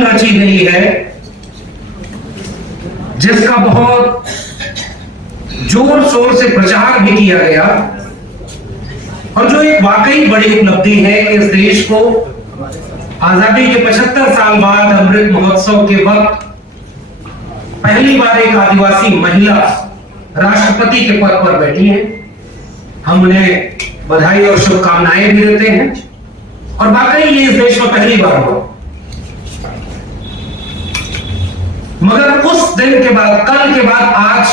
पहल रची गई है जिसका बहुत जोर शोर से प्रचार भी किया गया, और जो एक वाकई बड़ी उपलब्धि है कि इस देश को आजादी के 75 साल बाद अमृत महोत्सव के वक्त पहली बार एक आदिवासी महिला राष्ट्रपति के पद पर बैठी है। हम उन्हें बधाई और शुभकामनाएं भी देते हैं, और वाकई ये इस देश में पहली बार हुआ। मगर उस दिन के बाद, कल के बाद, आज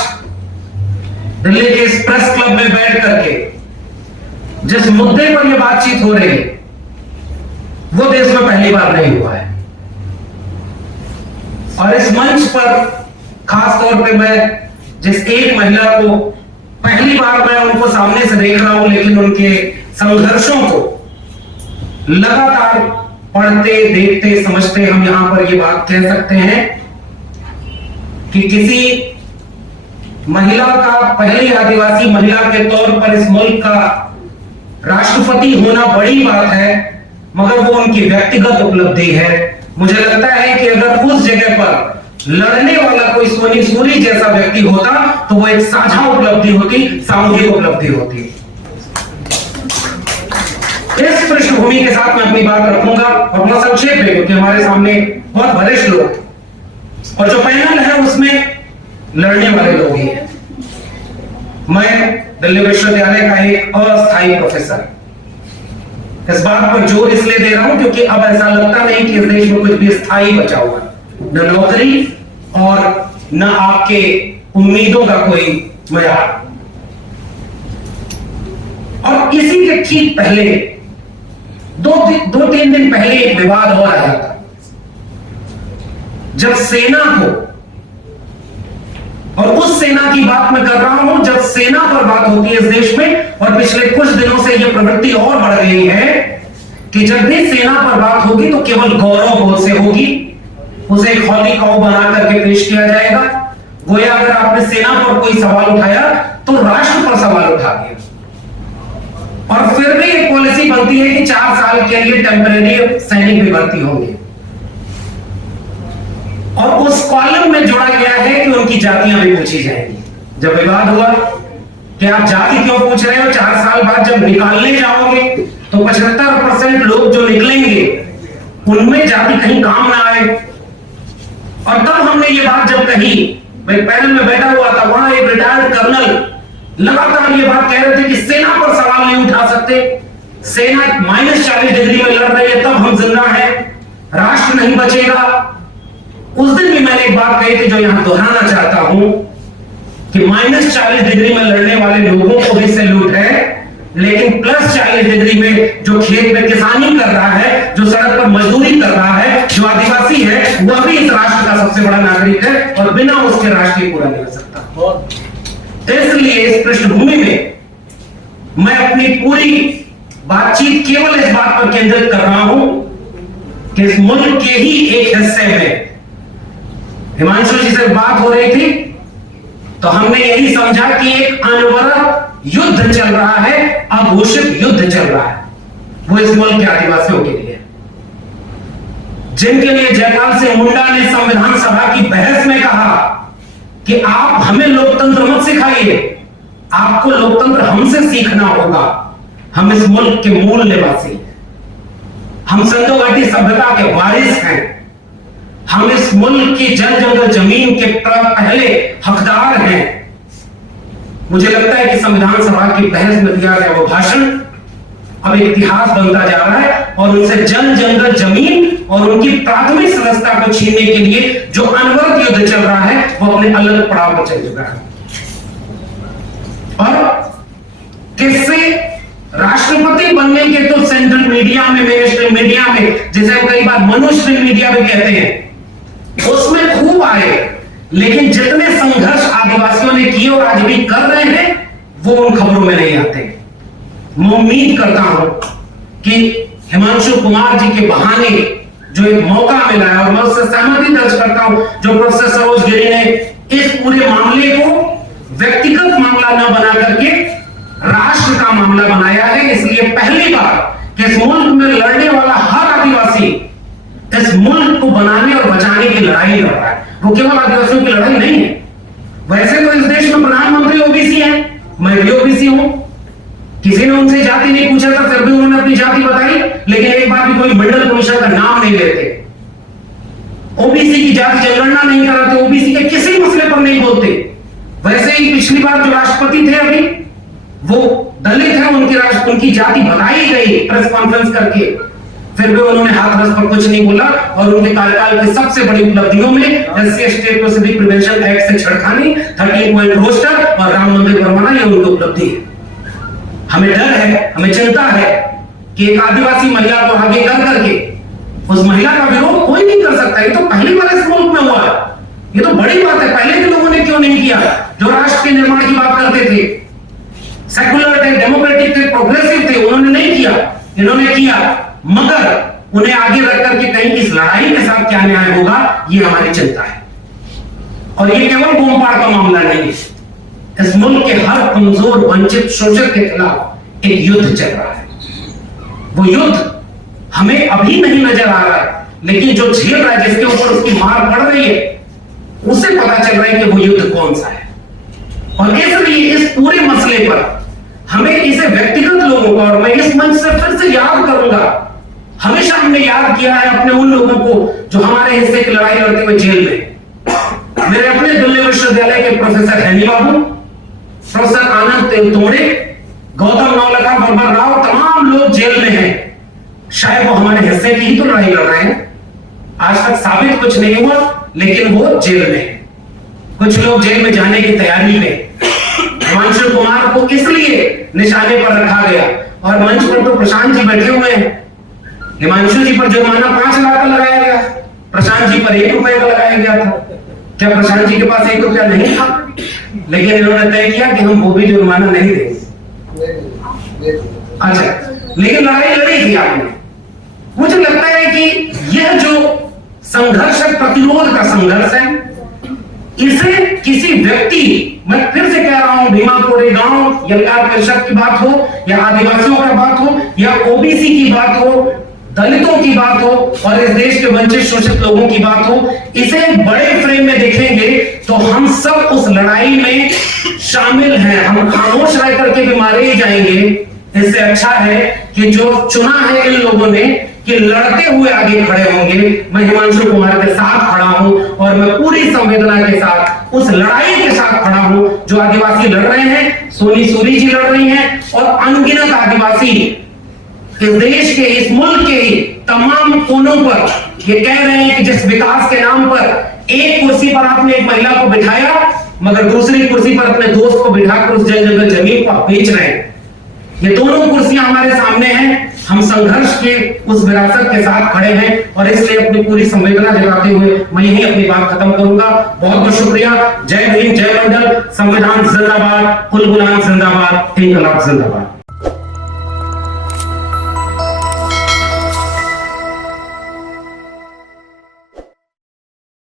दिल्ली के इस प्रेस क्लब में बैठ करके जिस मुद्दे पर यह बातचीत हो रही है वो देश में पहली बार नहीं हुआ है। और इस मंच पर खास तौर पे मैं जिस एक महिला को पहली बार मैं उनको सामने से देख रहा हूं, लेकिन उनके संघर्षों को लगातार पढ़ते, देखते, समझते हम यहां पर ये बात कह सकते हैं कि किसी महिला का, पहली आदिवासी महिला के तौर पर इस मुल्क का राष्ट्रपति होना बड़ी बात है, मगर वो उनकी व्यक्तिगत उपलब्धि है। मुझे लगता है कि अगर उस जगह पर लड़ने वाला कोई सोनी सूरी जैसा व्यक्ति होता तो वो एक साझा उपलब्धि होती, सामूहिक उपलब्धि होती। इस पृष्ठभूमि के साथ मैं अपनी बात रखूंगा और बहुत संक्षेप में, क्योंकि हमारे सामने बहुत वरिष्ठ लोग और जो पैनल है उसमें लड़ने वाले लोग ही हैं। मैं दिल्ली विश्वविद्यालय का एक अस्थायी प्रोफेसर, इस बात पर जोर इसलिए दे रहा हूं क्योंकि अब ऐसा लगता नहीं कि इस देश में कुछ भी स्थायी बचा हुआ, न नौकरी और न आपके उम्मीदों का कोई मयार। और इसी के ठीक पहले दो तीन दिन पहले एक विवाद और आया था, जब सेना को, और उस सेना की बात मैं कर रहा हूं जब सेना पर बात होती है इस देश में, और पिछले कुछ दिनों से यह प्रवृत्ति और बढ़ गई है कि जब भी सेना पर बात होगी तो केवल गौरव बोध से होगी, उसे एक हौली कौ बना करके पेश किया जाएगा, गोया अगर आपने सेना पर कोई सवाल उठाया तो राष्ट्र पर सवाल उठा दिया। और फिर भी एक पॉलिसी बनती है कि 4 साल के लिए टेम्परेरी सैनिक भी भर्ती होंगे, और उस कॉलम में जोड़ा गया है कि उनकी जातियां भी पूछी जाएंगी। जब विवाद हुआ कि आप जाति क्यों पूछ रहे हो, 4 साल बाद जब निकालने जाओगे तो 75% लोग जो निकलेंगे उनमें जाति कहीं काम ना आए। और तब हमने ये बात जब कही, मैं पैनल में बैठा हुआ था, वहां एक रिटायर्ड कर्नल लगातार ये बात कह रहे थे कि सेना पर सवाल नहीं उठा सकते, सेना -40 डिग्री में लड़ रही है, तब हम जिंदा हैं, राष्ट्र नहीं बचेगा। उस दिन भी मैंने एक बात कही थी जो यहां दोहराना चाहता हूं कि -40 डिग्री में लड़ने वाले लोगों को भी सैल्यूट है, लेकिन +40 डिग्री में जो खेत में किसानी कर रहा है, जो सड़क पर मजदूरी कर रहा है, जो आदिवासी है, वह भी इस राष्ट्र का सबसे बड़ा नागरिक है और बिना उसके राष्ट्र की पूरा नहीं हो सकता। इसलिए इस पृष्ठभूमि में मैं अपनी पूरी बातचीत केवल इस बात पर केंद्रित कर रहा हूं कि इस मुल्क के ही एक हिस्से में, हिमांशु जी से बात हो रही थी तो हमने यही समझा कि एक अनवरत युद्ध चल रहा है, अघोषित युद्ध चल रहा है, वो इस मुल्क के आदिवासियों के लिए, जिनके लिए जयपाल सिंह मुंडा ने संविधान सभा की बहस में कहा कि आप हमें लोकतंत्र मत सिखाइए, आपको लोकतंत्र हमसे सीखना होगा। हम इस मुल्क के मूल निवासी हैं, हम सिंधु घाटी सभ्यता के वारिस हैं, हम इस मुल्क की जल जंगल जमीन के पहले हकदार हैं। मुझे लगता है कि संविधान सभा की बहस में दिया गया वो भाषण अब इतिहास बनता जा रहा है, और उनसे जल जंगल जमीन और उनकी प्राथमिक सदस्यता को छीनने के लिए जो अनवरत युद्ध चल रहा है वो अपने अलग पड़ाव पर चल चुका है। और किससे राष्ट्रपति बनने के तो सेंट्रल मीडिया में, मेन स्ट्रीम मीडिया में, जिसे हम कई बार मनुस्ट्रीम मीडिया भी कहते हैं, उसमें खूब आए, लेकिन जितने संघर्ष आदिवासियों ने किए और आज भी कर रहे हैं वो उन खबरों में नहीं आते। मैं उम्मीद करता हूं कि हिमांशु कुमार जी के बहाने जो एक मौका मिला है, और मैं उससे सहमति दर्ज करता हूं जो प्रोफेसर सरोज गिरी ने इस पूरे मामले को व्यक्तिगत मामला न बना करके राष्ट्र का मामला बनाया है। इसलिए पहली बार कि इस मुल्क में लड़ने वाला हर आदिवासी इस मुल्क को बनाने और लड़ाई लड़ रहा है, वो केवल आदिवासियों की लड़ाई नहीं है। वैसे तो इस देश में प्रधानमंत्री ओबीसी है, मैं भी ओबीसी हूं। किसी ने उनसे जाति नहीं पूछा था, फिर भी उन्होंने अपनी जाति बताई, लेकिन एक बार भी कोई मंडल कमीशन का नाम नहीं लेते। ओबीसी की जाति जनगणना नहीं कराते, ओबीसी के किसी मसले पर नहीं बोलते। वैसे ही पिछली बार जो राष्ट्रपति थे अभी, वो दलित है, उनकी जाति बताई गई प्रेस कॉन्फ्रेंस करके, फिर भी उन्होंने हाथरस पर कुछ नहीं बोला। और उनके कार्यकाल की सबसे बड़ी उपलब्धियों में SC state proceeding prevention act से छेड़खानी, 13 पॉइंट रोस्टर और राम मंदिर बनवाना, ये उनकी उपलब्धि है। हमें डर है, हमें चिंता है कि एक आदिवासी महिला को आगे कर करके उस महिला का विरोध कोई नहीं कर सकता। ये तो पहली बार इस मुल्क में हुआ, ये तो बड़ी बात है। पहले के लोगों ने क्यों नहीं किया, जो राष्ट्र के निर्माण की बात करते थे, सेकुलर थे, डेमोक्रेटिक थे, प्रोग्रेसिव थे, उन्होंने नहीं किया, इन्होंने किया। मगर उन्हें आगे रख करके कहीं इस लड़ाई के साथ क्या न्याय होगा, ये हमारी चिंता है। और ये केवल गोमपाड़ का मामला नहीं है, इस मुल्क के हर कमजोर, वंचित, शोषक के खिलाफ एक युद्ध चल रहा है। वो युद्ध हमें अभी नहीं नजर आ रहा है, लेकिन जो झेल रहा है, जिसके ऊपर उसकी मार पड़ रही है, उसे पता चल रहा है कि वो युद्ध कौन सा है। और इसलिए इस पूरे मसले पर हमें इसे व्यक्तिगत लोगों को, और मैं इस मंच से फिर से याद करूंगा, हमेशा हमने याद किया है अपने उन लोगों को जो हमारे हिस्से की लड़ाई लड़ते हुए जेल में। मेरे अपने दिल्ली विश्वविद्यालय के प्रोफेसर हैनी बाबू, प्रोफेसर आनंद तोड़े, गौतम नवलखा, बरबर राव, तमाम लोग जेल में हैं। शायद वो हमारे हिस्से की ही तो लड़ाई लड़ रहे हैं। आज तक साबित कुछ नहीं हुआ, लेकिन वो जेल में। कुछ लोग जेल में जाने की तैयारी में। हिमांशु कुमार को इसलिए निशाने पर रखा गया, और मंच पर तो प्रशांत जी बैठे हुए हैं। हिमांशु जी पर जुर्माना 5 लाख का लगाया गया, प्रशांत जी पर 1 रुपए का लगाया गया था। क्या प्रशांत जी के पास 1 रुपया नहीं था? लेकिन इन्होंने तय किया कि हम वो भी जुर्माना नहीं देंगे। अच्छा, लेकिन लड़ाई लड़ी थी आपने। मुझे लगता है कि यह जो संघर्ष है, प्रतिरोध का संघर्ष है, इसे किसी व्यक्ति, मैं फिर से कह रहा हूं, भीमा कोरेगांव या लाल परिषद की बात हो, या आदिवासियों की बात हो, या ओबीसी की बात हो, दलितों की बात हो, और इस देश के वंचित शोषित लोगों की बात हो, इसे बड़े फ्रेम में देखेंगे तो हम सब उस लड़ाई में शामिल हैं। हम खामोश रह करके भी मारे ही जाएंगे। इससे अच्छा है कि जो चुना है इन लोगों ने कि लड़ते हुए आगे खड़े होंगे। मैं हिमांशु कुमार के साथ खड़ा हूं, और मैं पूरी संवेदना के साथ उस लड़ाई के साथ खड़ा हूं जो आदिवासी लड़ रहे हैं। सोनी सूरी जी लड़ रही हैं, और अनगिनत आदिवासी इस देश के, इस मुल्क के तमाम कोनों पर ये कह रहे हैं कि जिस विकास के नाम पर एक कुर्सी पर आपने एक महिला को बिठाया, मगर दूसरी कुर्सी पर अपने दोस्त को बिठाकर उस जंगल जमीन को आप बेच रहे हैं। ये दोनों कुर्सियां हमारे सामने हैं। हम संघर्ष के उस विरासत के साथ खड़े हैं, और इसलिए अपनी पूरी संवेदना जताते हुए मैं यही अपनी बात खत्म करूंगा। बहुत बहुत शुक्रिया। जय भीम, जय मंडल, संविधान जिंदाबाद, कुल गुलाम जिंदाबाद, इनकलाब जिंदाबाद।